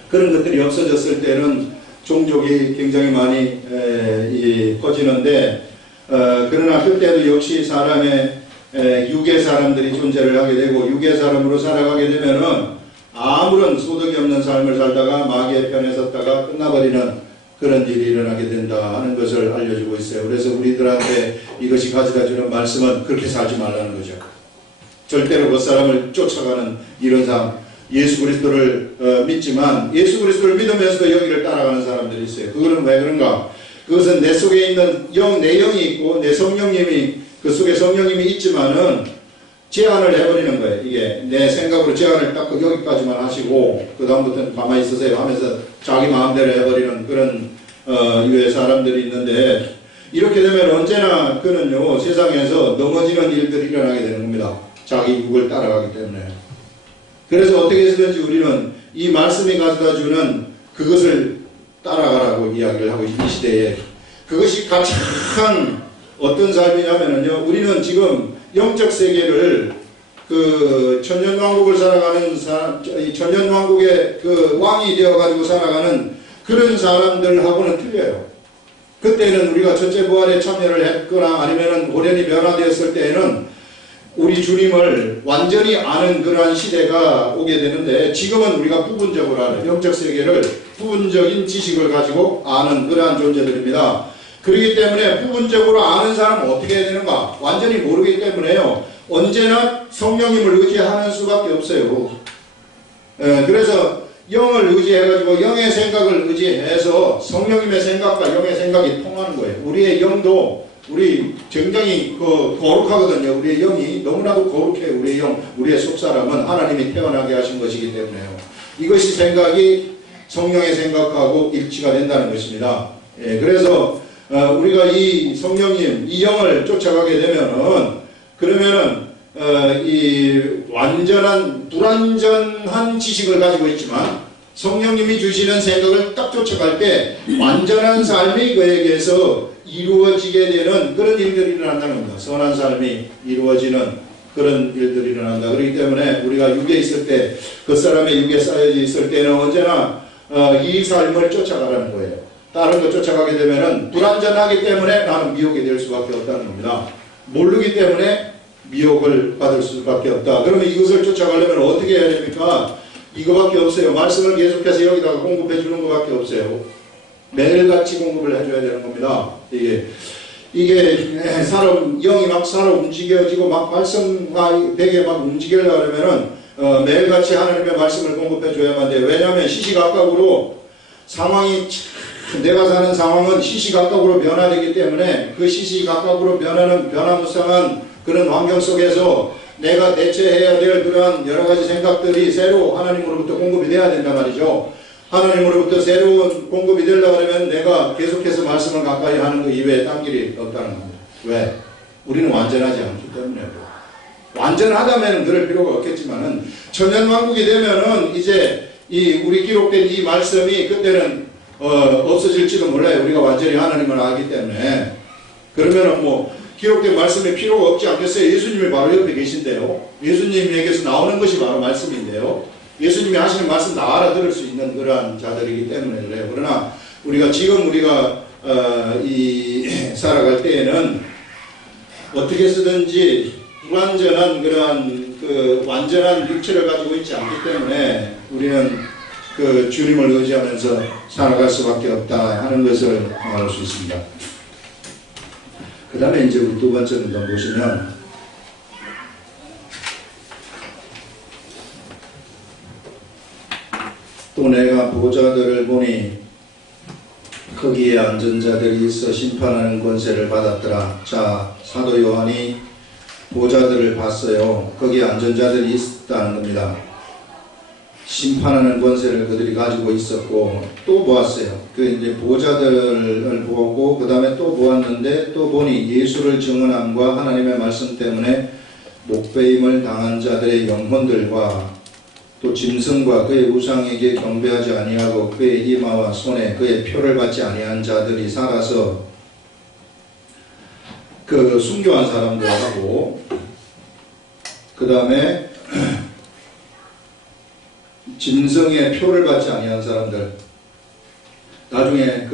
그런 것들이 없어졌을 때는 종족이 굉장히 많이 퍼지는데 그러나 그때도 역시 사람의 육의 사람들이 존재를 하게 되고 육의 사람으로 살아가게 되면은 아무런 소득이 없는 삶을 살다가 마귀의 편에 섰다가 끝나버리는 그런 일이 일어나게 된다 하는 것을 알려주고 있어요. 그래서 우리들한테 이것이 가져다주는 말씀은 그렇게 살지 말라는 거죠. 절대로 그 사람을 쫓아가는 이런 삶, 예수 그리스도를 믿지만 예수 그리스도를 믿으면서도 여기를 따라가는 사람들이 있어요. 그거는 왜 그런가? 그것은 내 속에 있는 내 영이 있고 내 성령님이 그 속에 성령님이 있지만은 제한을 해버리는 거예요. 이게 내 생각으로 제한을 딱 여기까지만 하시고 그 다음부터는 가만히 있으세요 하면서 자기 마음대로 해버리는 그런 유의 사람들이 있는데, 이렇게 되면 언제나 그는요 세상에서 넘어지는 일들이 일어나게 되는 겁니다. 자기 육을 따라가기 때문에. 그래서 어떻게 해서든지 우리는 이 말씀이 가져다주는 그것을 따라가라고 이야기를 하고, 이 시대에 그것이 가장 어떤 삶이냐면요, 우리는 지금 영적 세계를 그 천년왕국을 살아가는 천년왕국의 그 왕이 되어가지고 살아가는 그런 사람들하고는 틀려요. 그때는 우리가 첫째 부활에 참여를 했거나 아니면은 호련히 변화되었을 때에는 우리 주님을 완전히 아는 그러한 시대가 오게 되는데, 지금은 우리가 부분적으로 아는 영적 세계를 부분적인 지식을 가지고 아는 그러한 존재들입니다. 그렇기 때문에 부분적으로 아는 사람은 어떻게 해야 되는가? 완전히 모르기 때문에요, 언제나 성령님을 의지하는 수밖에 없어요. 그래서 영을 의지해가지고 영의 생각을 의지해서 성령님의 생각과 영의 생각이 통하는 거예요. 우리의 영도 우리 굉장히 거룩하거든요. 우리의 영이 너무나도 거룩해요. 우리의 영, 우리의 속사람은 하나님이 태어나게 하신 것이기 때문에요. 이것이 생각이 성령의 생각하고 일치가 된다는 것입니다. 그래서 우리가 이 성령님, 이 영을 쫓아가게 되면은, 그러면은 이 완전한 불완전한 지식을 가지고 있지만 성령님이 주시는 생각을 딱 쫓아갈 때 완전한 삶이 그에게서 이루어지게 되는 그런 일들이 일어난다는 겁니다. 선한 삶이 이루어지는 그런 일들이 일어난다. 그렇기 때문에 우리가 육에 있을 때, 그 사람의 육에 쌓여져 있을 때는 언제나 이 삶을 쫓아가라는 거예요. 다른 거 쫓아가게 되면은 불완전하기 때문에 나는 미혹이 될 수밖에 없다는 겁니다. 모르기 때문에 미혹을 받을 수밖에 없다. 그러면 이것을 쫓아가려면 어떻게 해야 됩니까? 이거밖에 없어요. 말씀을 계속해서 여기다가 공급해 주는 것밖에 없어요. 매일같이 공급을 해줘야 되는 겁니다. 이게 사람 영이 막 살아 움직여지고 막 말씀과 되게 막 움직이려고 하면은 매일같이 하나님의 말씀을 공급해 줘야만 돼요. 왜냐하면 시시각각으로 상황이, 내가 사는 상황은 시시각각으로 변화되기 때문에 그 시시각각으로 변하는 변화무쌍한 그런 환경 속에서 내가 대처해야 될 그러한 여러 가지 생각들이 새로 하나님으로부터 공급이 돼야 된단 말이죠. 하나님으로부터 새로운 공급이 되려고 하면 내가 계속해서 말씀을 가까이 하는 것 이외에 딴 길이 없다는 겁니다. 왜? 우리는 완전하지 않기 때문에. 완전하다면 그럴 필요가 없겠지만은, 천년왕국이 되면은 이제 우리 기록된 이 말씀이 그때는 없어질지도 몰라요. 우리가 완전히 하나님을 알기 때문에. 그러면은 뭐 기록된 말씀에 필요가 없지 않겠어요? 예수님이 바로 옆에 계신데요. 예수님에게서 나오는 것이 바로 말씀인데요. 예수님이 하시는 말씀 다 알아들을 수 있는 그러한 자들이기 때문에 그래요. 그러나 우리가 지금 살아갈 때에는 어떻게 쓰든지 불완전한 그러한 완전한 육체를 가지고 있지 않기 때문에 우리는 주님을 의지하면서 살아갈 수밖에 없다 하는 것을 말할 수 있습니다. 그 다음에 이제 우리 두 번째 문장 보시면, 또 내가 보좌들을 보니 거기에 앉은 자들이 있어 심판하는 권세를 받았더라. 자, 사도 요한이 보좌들을 봤어요. 거기에 앉은 자들이 있었다는 겁니다. 심판하는 권세를 그들이 가지고 있었고, 또 보았어요. 이제 보좌들을 보고 그 다음에 또 보았는데, 또 보니 예수를 증언함과 하나님의 말씀 때문에 목배임을 당한 자들의 영혼들과 또 짐승과 그의 우상에게 경배하지 아니하고 그의 이마와 손에 그의 표를 받지 아니한 자들이 살아서, 순교한 사람들하고 그 다음에 짐승의 표를 받지 아니한 사람들, 나중에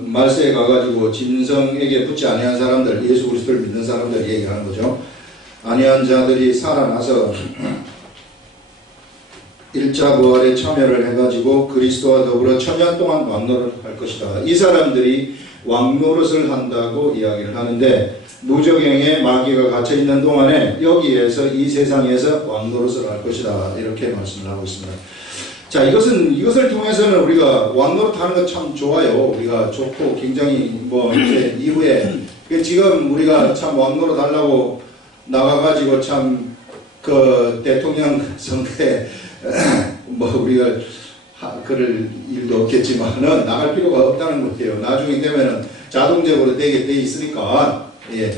말세에 가가지고 짐승에게 붙지 아니한 사람들, 예수 그리스도를 믿는 사람들 얘기하는 거죠. 아니한 자들이 살아나서 1차 부활에 참여를 해가지고 그리스도와 더불어 천년 동안 왕노릇을 할 것이다. 이 사람들이 왕노릇을 한다고 이야기를 하는데, 무적행에 마귀가 갇혀있는 동안에 여기에서 이 세상에서 왕노릇을 할 것이다, 이렇게 말씀을 하고 있습니다. 자, 이것을 통해서는 우리가 왕노릇 하는 것 참 좋아요. 우리가 좋고 굉장히 이제 이후에 지금 우리가 참 왕노릇 하려고 나가가지고 참 그 대통령 선거에 뭐 우리가 그럴 일도 없겠지만은 나갈 필요가 없다는 것이에요. 나중에 되면은 자동적으로 되게 돼 있으니까. 예.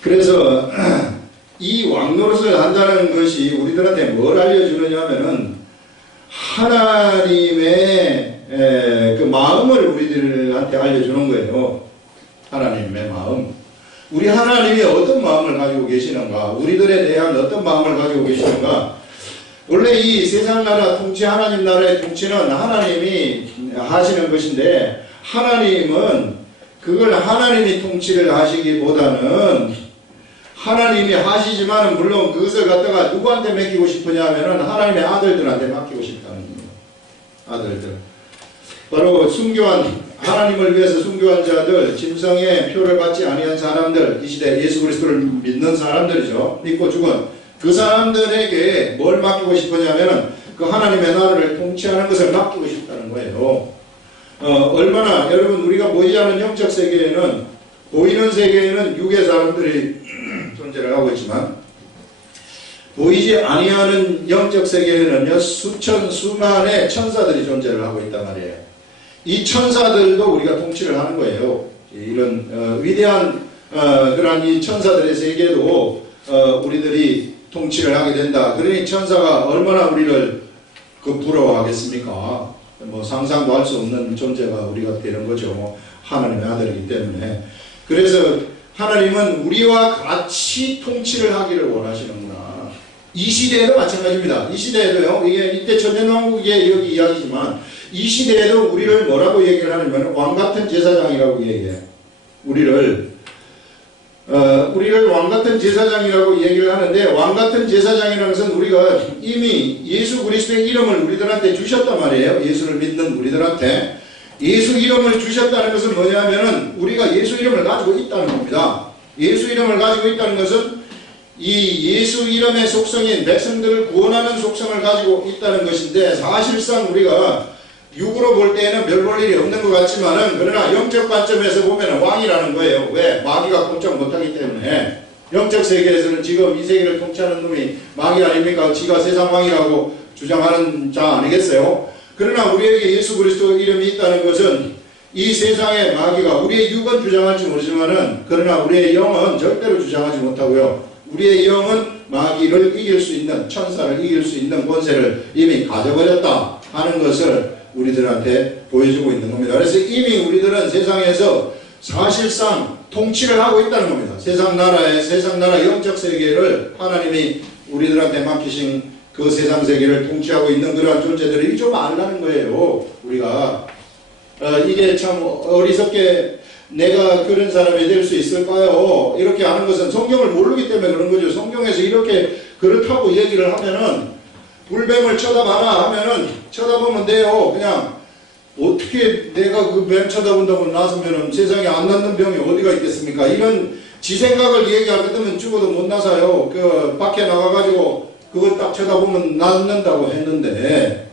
그래서 이 왕노릇을 한다는 것이 우리들한테 뭘 알려주느냐면은 하나님의 그 마음을 우리들한테 알려주는 거예요. 하나님의 마음. 우리 하나님이 어떤 마음을 가지고 계시는가, 우리들에 대한 어떤 마음을 가지고 계시는가. 원래 이 세상 나라 통치, 하나님 나라의 통치는 하나님이 하시는 것인데, 하나님은 그걸 하나님이 통치를 하시기보다는 하나님이 하시지만 물론 그것을 갖다가 누구한테 맡기고 싶으냐 하면은 하나님의 아들들한테 맡기고 싶다는 거예요. 아들들. 바로 순교한, 하나님을 위해서 순교한 자들, 짐승의 표를 받지 아니한 사람들, 이 시대 예수 그리스도를 믿는 사람들이죠. 믿고 죽은 그 사람들에게 뭘 맡기고 싶으냐면은 그 하나님의 나라를 통치하는 것을 맡기고 싶다는 거예요. 얼마나 여러분 우리가 보이지 않는 영적 세계에는, 보이는 세계에는 육의 사람들이 존재를 하고 있지만 보이지 아니하는 영적 세계에는요 수천 수만의 천사들이 존재를 하고 있단 말이에요. 이 천사들도 우리가 통치를 하는 거예요. 이런 위대한 그러한 이 천사들의 세계도 우리들이 통치를 하게 된다. 그러니 천사가 얼마나 우리를 부러워하겠습니까? 뭐 상상도 할 수 없는 존재가 우리가 되는 거죠. 하나님의 아들이기 때문에. 그래서 하나님은 우리와 같이 통치를 하기를 원하시는구나. 이 시대에도 마찬가지입니다. 이 시대에도요, 이게 이때 천년왕국의 여기 이야기지만 이 시대에도 우리를 뭐라고 얘기를 하냐면 왕같은 제사장이라고 얘기해요. 우리를 왕같은 제사장이라고 얘기를 하는데, 왕같은 제사장이라는 것은 우리가 이미 예수 그리스도의 이름을 우리들한테 주셨단 말이에요. 예수를 믿는 우리들한테 예수 이름을 주셨다는 것은 뭐냐면은 우리가 예수 이름을 가지고 있다는 겁니다. 예수 이름을 가지고 있다는 것은 이 예수 이름의 속성인 백성들을 구원하는 속성을 가지고 있다는 것인데, 사실상 우리가 육으로 볼 때에는 별 볼 일이 없는 것 같지만은, 그러나 영적 관점에서 보면 왕이라는 거예요. 왜? 마귀가 꼼짝 못하기 때문에. 영적 세계에서는 지금 이 세계를 통치하는 놈이 마귀 아닙니까? 지가 세상 왕이라고 주장하는 자 아니겠어요? 그러나 우리에게 예수 그리스도 이름이 있다는 것은 이 세상의 마귀가, 우리의 육은 주장할지 모르지만은, 그러나 우리의 영은 절대로 주장하지 못하고요. 우리의 영은 마귀를 이길 수 있는, 천사를 이길 수 있는 권세를 이미 가져버렸다 하는 것을 우리들한테 보여주고 있는 겁니다. 그래서 이미 우리들은 세상에서 사실상 통치를 하고 있다는 겁니다. 세상 나라 영적 세계를 하나님이 우리들한테 맡기신 그 세상 세계를 통치하고 있는 그러한 존재들을 좀 알라는 거예요. 우리가 이게 참 어리석게 내가 그런 사람이 될 수 있을까요? 이렇게 하는 것은 성경을 모르기 때문에 그런 거죠. 성경에서 이렇게 그렇다고 얘기를 하면은, 불뱀을 쳐다봐라 하면은 쳐다보면 돼요. 그냥 어떻게 내가 그 뱀 쳐다본다고 나서면은 세상에 안 낫는 병이 어디가 있겠습니까? 이런 지 생각을 얘기하거든 죽어도 못 나서요. 그 밖에 나가가지고 그걸 딱 쳐다보면 낫는다고 했는데,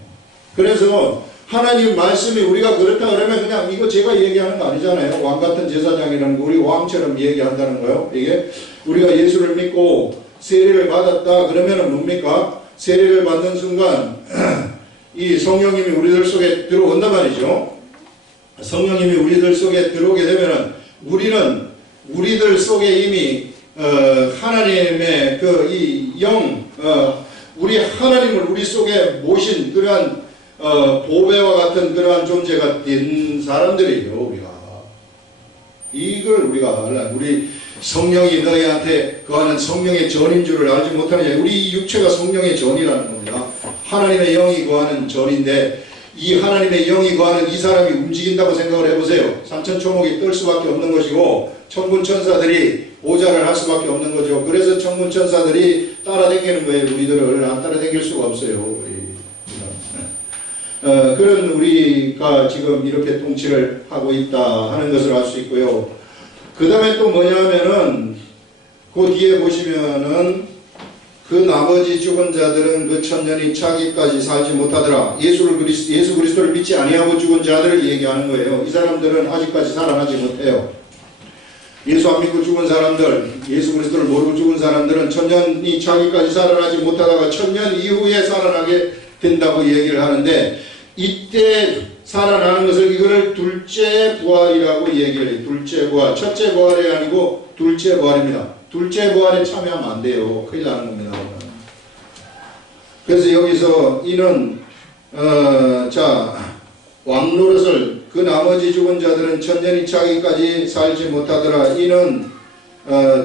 그래서 하나님 말씀이 우리가 그렇다 그러면 그냥 이거 제가 얘기하는 거 아니잖아요. 왕같은 제사장이라는 거 우리 왕처럼 얘기한다는 거예요. 이게 우리가 예수를 믿고 세례를 받았다 그러면은 뭡니까? 세례를 받는 순간 이 성령님이 우리들 속에 들어온단 말이죠. 성령님이 우리들 속에 들어오게 되면은 우리는 우리들 속에 이미 하나님의 그 이 영, 우리 하나님을 우리 속에 모신 그러한 보배와 같은 그러한 존재가 된 사람들이에요. 우리가 이걸 우리가 우리 성령이 너희한테 거하는 성령의 전인 줄을 알지 못하느냐. 우리 육체가 성령의 전이라는 겁니다. 하나님의 영이 거하는 전인데, 이 하나님의 영이 거하는 이 사람이 움직인다고 생각을 해보세요. 산천초목이 뜰 수밖에 없는 것이고 천군 천사들이 보좌를 할 수밖에 없는 거죠. 그래서 천군 천사들이 따라다니는 거예요. 우리들을 안 따라다닐 수가 없어요. 그런 우리가 지금 이렇게 통치를 하고 있다 하는 것을 알 수 있고요. 그 다음에 또 뭐냐면은 그 뒤에 보시면은 그 나머지 죽은 자들은 그 천년이 차기까지 살지 못하더라. 예수 그리스도를 믿지 아니하고 죽은 자들을 얘기하는 거예요. 이 사람들은 아직까지 살아나지 못해요. 예수 안 믿고 죽은 사람들, 예수 그리스도를 모르고 죽은 사람들은 천년이 차기까지 살아나지 못하다가 천년 이후에 살아나게 된다고 얘기를 하는데, 이때 살아나는 것을 이거를 둘째 부활이라고 얘기를 해요. 둘째 부활. 첫째 부활이 아니고 둘째 부활입니다. 둘째 부활에 참여하면 안 돼요. 큰일 나는 겁니다. 그래서 여기서 이는 왕노릇을, 그 나머지 죽은 자들은 천년이 차기까지 살지 못하더라. 이는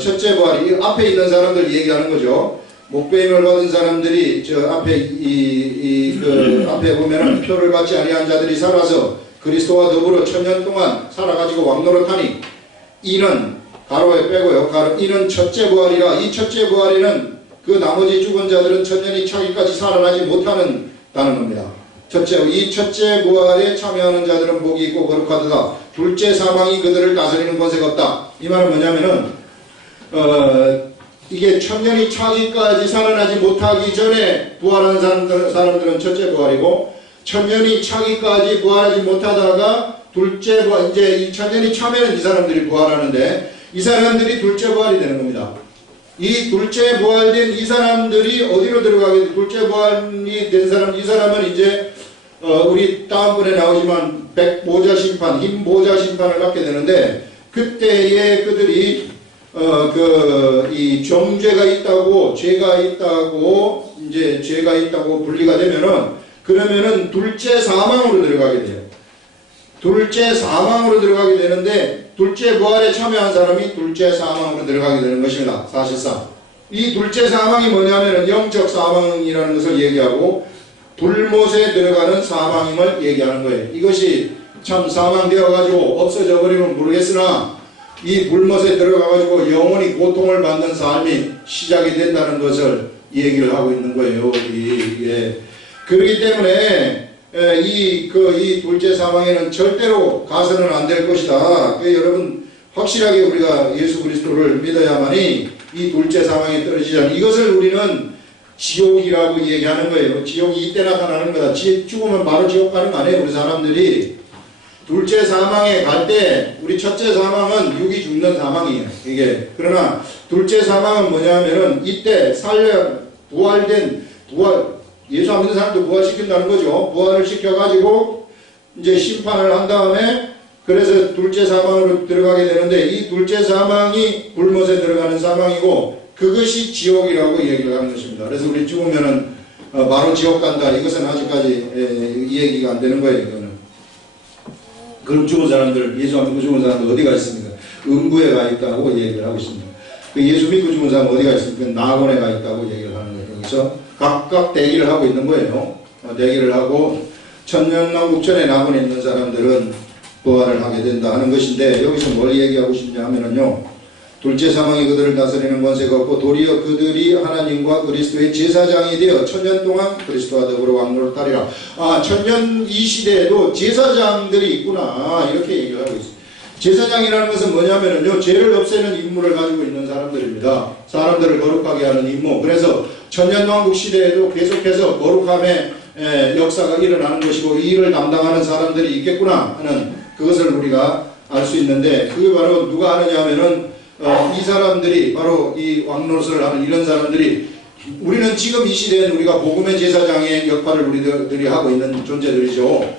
첫째 부활, 이 앞에 있는 사람들 얘기하는 거죠. 목배임을 받은 사람들이 저 앞에 그 앞에 보면은 표를 받지 아니한 자들이 살아서 그리스도와 더불어 천년 동안 살아가지고 왕노릇하니, 이는 가로에 빼고요. 이는 첫째 부활이라. 이 첫째 부활에는 그 나머지 죽은 자들은 천년이 차기까지 살아나지 못하는 다는 겁니다. 이 첫째 부활에 참여하는 자들은 복이 있고 거룩하도다. 둘째 사망이 그들을 다스리는 권세가 없다. 이 말은 뭐냐면은 이게 천년이 차기까지 살아나지 못하기 전에 부활한 사람들은 첫째 부활이고, 천년이 차기까지 부활하지 못하다가 둘째 부활, 이제 이 천년이 차면은 이 사람들이 부활하는데, 이 사람들이 둘째 부활이 되는 겁니다. 이 둘째 부활된 이 사람들이 어디로 들어가게 돼? 둘째 부활이 된 사람, 이 사람은 이제 우리 다음번에 나오지만 백보자 심판, 흰보자 심판을 받게 되는데, 그때에 그들이 이 정죄가 있다고, 죄가 있다고, 이제 죄가 있다고 분리가 되면은, 그러면은 둘째 사망으로 들어가게 돼요. 둘째 사망으로 들어가게 되는데, 둘째 부활에 참여한 사람이 둘째 사망으로 들어가게 되는 것입니다. 사실상. 이 둘째 사망이 뭐냐면은 영적 사망이라는 것을 얘기하고, 불못에 들어가는 사망임을 얘기하는 거예요. 이것이 참 사망되어가지고 없어져 버리면 모르겠으나, 이 불못에 들어가가지고 영원히 고통을 받는 삶이 시작이 된다는 것을 얘기를 하고 있는 거예요. 그렇기 때문에 이 둘째 사망에는 절대로 가서는 안 될 것이다. 여러분 확실하게 우리가 예수 그리스도를 믿어야만이 이 둘째 사망에 떨어지지 않는, 이것을 우리는 지옥이라고 얘기하는 거예요. 지옥이 이때 나타나는 거다. 죽으면 바로 지옥 가는 거 아니에요. 우리 사람들이 둘째 사망에 갈 때, 우리 첫째 사망은 육이 죽는 사망이에요. 이게. 그러나 둘째 사망은 뭐냐면은 이때 부활, 예수 안 믿는 사람도 부활시킨다는 거죠. 부활을 시켜가지고 이제 심판을 한 다음에, 그래서 둘째 사망으로 들어가게 되는데, 이 둘째 사망이 불못에 들어가는 사망이고, 그것이 지옥이라고 얘기를 하는 것입니다. 그래서 우리 죽으면은 바로 지옥 간다. 이것은 아직까지 얘기가 안 되는 거예요. 이거는. 그럼 죽은 사람들, 예수 안 믿고 죽은 사람들 어디가 있습니까? 음부에 가 있다고 얘기를 하고 있습니다. 그 예수 믿고 죽은 사람 어디가 있습니까? 낙원에 가 있다고 얘기를 하는 거예요. 그래서 각각 대기를 하고 있는 거예요. 대기를 하고 천년왕국 전에 낙원에 있는 사람들은 부활을 하게 된다 하는 것인데, 여기서 뭘 얘기하고 싶냐 하면은요, 둘째 사망이 그들을 다스리는 권세가 없고 도리어 그들이 하나님과 그리스도의 제사장이 되어 천년 동안 그리스도와 더불어 왕노릇하리라. 천년 이 시대에도 제사장들이 있구나, 이렇게 얘기를 하고 있습니다. 제사장이라는 것은 뭐냐면요, 죄를 없애는 임무를 가지고 있는 사람들입니다. 사람들을 거룩하게 하는 임무. 그래서 천년왕국 시대에도 계속해서 거룩함의 역사가 일어나는 것이고, 이 일을 담당하는 사람들이 있겠구나 하는 그것을 우리가 알 수 있는데, 그게 바로 누가 하느냐 하면은 이 사람들이, 바로 이 왕노릇을 하는 이런 사람들이, 우리는 지금 이 시대에는 우리가 복음의 제사장의 역할을 우리들이 하고 있는 존재들이죠.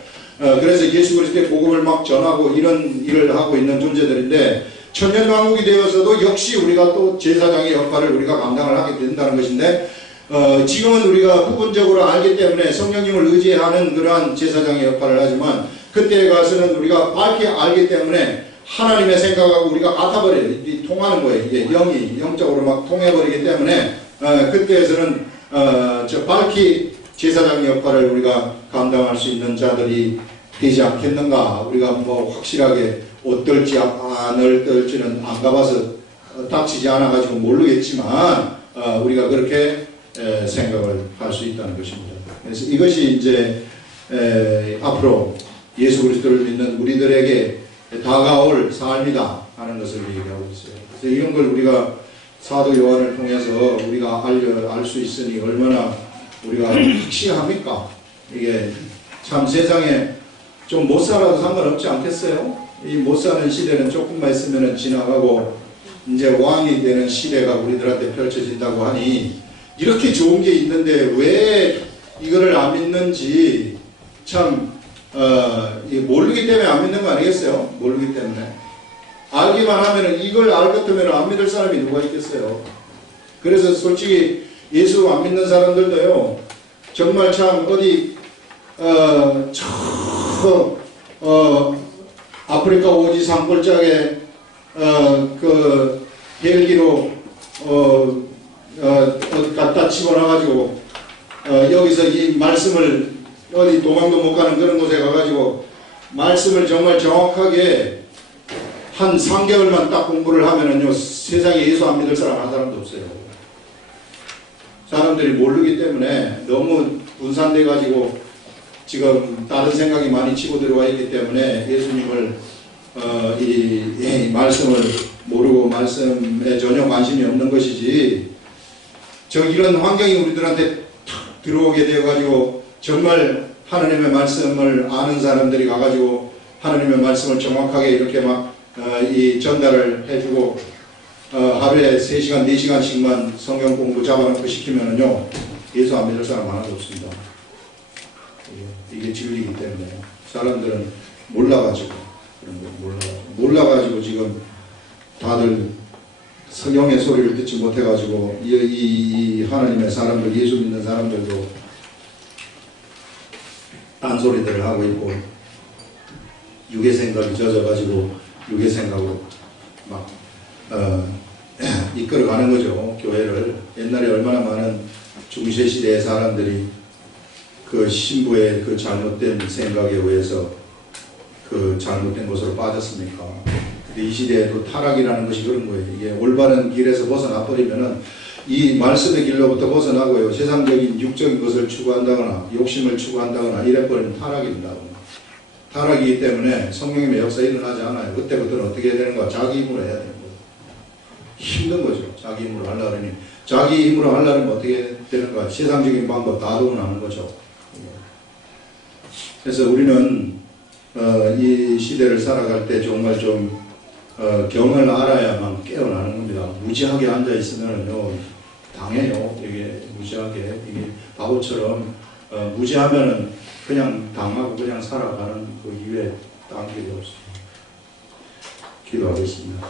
그래서 예수 그리스도의 복음을 막 전하고 이런 일을 하고 있는 존재들인데, 천년왕국이 되어서도 역시 우리가 또 제사장의 역할을 우리가 감당을 하게 된다는 것인데, 지금은 우리가 부분적으로 알기 때문에 성령님을 의지하는 그러한 제사장의 역할을 하지만, 그때에 가서는 우리가 밝게 알기 때문에 하나님의 생각하고 우리가 같아버려요. 통하는 거예요. 이게 영적으로 막 통해버리기 때문에, 그때에서는 밝히 제사장 역할을 우리가 감당할 수 있는 자들이 되지 않겠는가. 우리가 뭐 확실하게 어떨지 안 어떨지는 안 가봐서 닥치지 않아가지고 모르겠지만, 우리가 그렇게 생각을 할 수 있다는 것입니다. 그래서 이것이 이제 앞으로 예수 그리스도를 믿는 우리들에게 다가올 삶이다 하는 것을 얘기하고 있어요. 그래서 이런 걸 우리가 사도 요한을 통해서 우리가 알 수 있으니 얼마나 우리가 확실합니까? 이게 참 세상에 좀 못 살아도 상관없지 않겠어요? 이 못 사는 시대는 조금만 있으면 지나가고 이제 왕이 되는 시대가 우리들한테 펼쳐진다고 하니 이렇게 좋은 게 있는데 왜 이거를 안 믿는지 참 모르기 때문에 안 믿는 거 아니겠어요? 모르기 때문에. 알기만 하면은 이걸 알 것 같으면 안 믿을 사람이 누가 있겠어요? 그래서 솔직히 예수 안 믿는 사람들도요, 정말 참 어디 아프리카 오지 산골짜기에 그 헬기로 어디 갖다 집어넣어가지고 여기서 이 말씀을 어디 도망도 못 가는 그런 곳에 가가지고 말씀을 정말 정확하게 한 3개월만 딱 공부를 하면은요, 세상에 예수 안 믿을 사람 한 사람도 없어요. 사람들이 모르기 때문에 너무 분산돼 가지고 지금 다른 생각이 많이 치고 들어와 있기 때문에 예수님을 이 말씀을 모르고 말씀에 전혀 관심이 없는 것이지, 이런 환경이 우리들한테 탁 들어오게 되어 가지고 정말 하나님의 말씀을 아는 사람들이 가가지고 하나님의 말씀을 정확하게 이렇게 막 이 전달을 해주고 하루에 3시간, 4시간씩만 성경 공부 잡아놓고 시키면은요, 예수 안 믿을 사람 하나도 없습니다. 이게 진리이기 때문에. 사람들은 몰라가지고 그런 거 몰라가지고 지금 다들 성경의 소리를 듣지 못해가지고 이 하나님의 사람들, 예수 믿는 사람들도 딴소리들을 하고 있고 육의 생각이 젖어가지고 육의 생각으로 막 이끌어가는 거죠, 교회를. 옛날에 얼마나 많은 중세 시대의 사람들이 그 신부의 그 잘못된 생각에 의해서 그 잘못된 것으로 빠졌습니까? 근데 이 시대에도 타락이라는 것이 그런 거예요. 이게 올바른 길에서 벗어나 버리면은 이 말씀의 길로부터 벗어나고요, 세상적인 육적인 것을 추구한다거나 욕심을 추구한다거나 이래버리면 타락입니다. 타락이기 때문에 성령님의 역사 일어나지 않아요. 그때부터는 어떻게 해야 되는가? 자기 힘으로 해야 되는 거예요. 힘든 거죠. 자기 힘으로 하려니. 자기 힘으로 하려면 어떻게 되는가? 세상적인 방법 다 동원하는 거죠. 그래서 우리는 이 시대를 살아갈 때 정말 좀 경을 알아야만 깨어나는 겁니다. 무지하게 앉아 있으면요, 당해요. 이게 무지하게, 이게 바보처럼 무지하면은 그냥 당하고 그냥 살아가는 그 이외에 딴 길이 없어요. 기도하겠습니다.